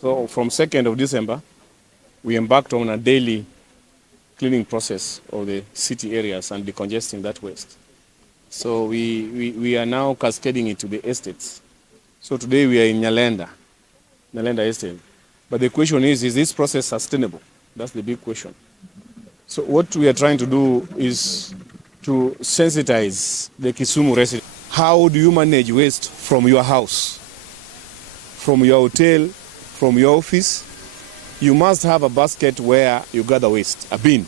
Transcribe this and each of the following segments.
So from 2nd of December, we embarked on a daily cleaning process of the city areas and decongesting that waste. So we are now cascading it to the estates. So today we are in Nyalenda Estate. But the question is this process sustainable? That's the big question. So what we are trying to do is to sensitize the Kisumu residents. How do you manage waste from your house, from your hotel, from your office? You must have a basket where you gather waste, a bin.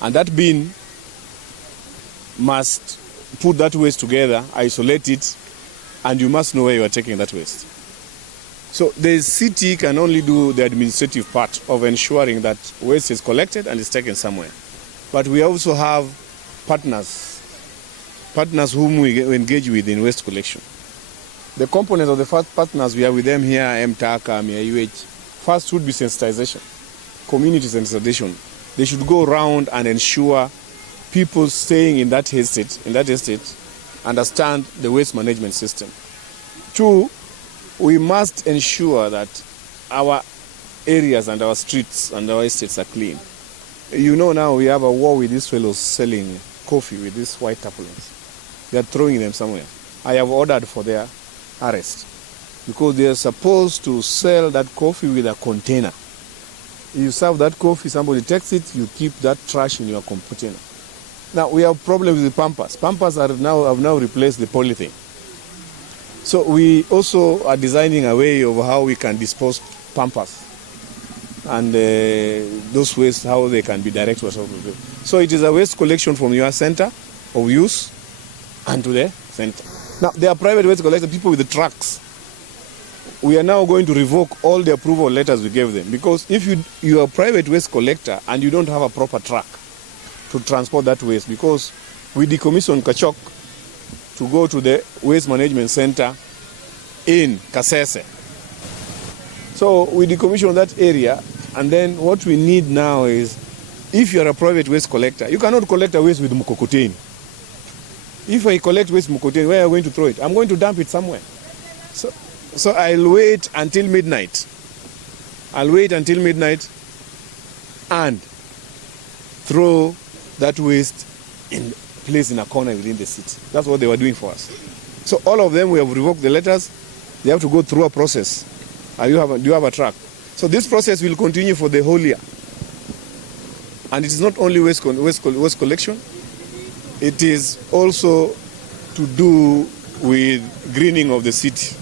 And that bin must put that waste together, isolate it, and you must know where you are taking that waste. So the city can only do the administrative part of ensuring that waste is collected and is taken somewhere. But we also have partners whom we engage with in waste collection. The components of the first partners we have with them here, MTACA, MIUH, first would be sensitization, community sensitization. They should go around and ensure people staying in that estate understand the waste management system. Two, we must ensure that our areas and our streets and our estates are clean. You know, now we have a war with these fellows selling coffee with these white tarpaulins. They are throwing them somewhere. I have ordered for their arrest because they are supposed to sell that coffee with a container. You serve that coffee, somebody takes it, you keep that trash in your container. Now we have problems with Pampers. Pampers have now replaced the polythene. So we also are designing a way of how we can dispose Pampers and those waste, how they can be directed. So it is a waste collection from your center of use and to the center. Now there are private waste collectors, people with the trucks. We are now going to revoke all the approval letters we gave them, because if you are a private waste collector and you don't have a proper truck to transport that waste, because we decommissioned Kachok to go to the waste management center in Kasese. So we decommissioned that area, and then what we need now is, if you are a private waste collector, you cannot collect a waste with mkokoteni. If I collect waste mkokoteni, where are you going to throw it? I'm going to dump it somewhere. So I'll wait until midnight. And throw that waste in place in a corner within the city. That's what they were doing for us. So all of them, we have revoked the letters. They have to go through a process. Do you have a truck? So this process will continue for the whole year. And it is not only waste collection. It is also to do with greening of the city.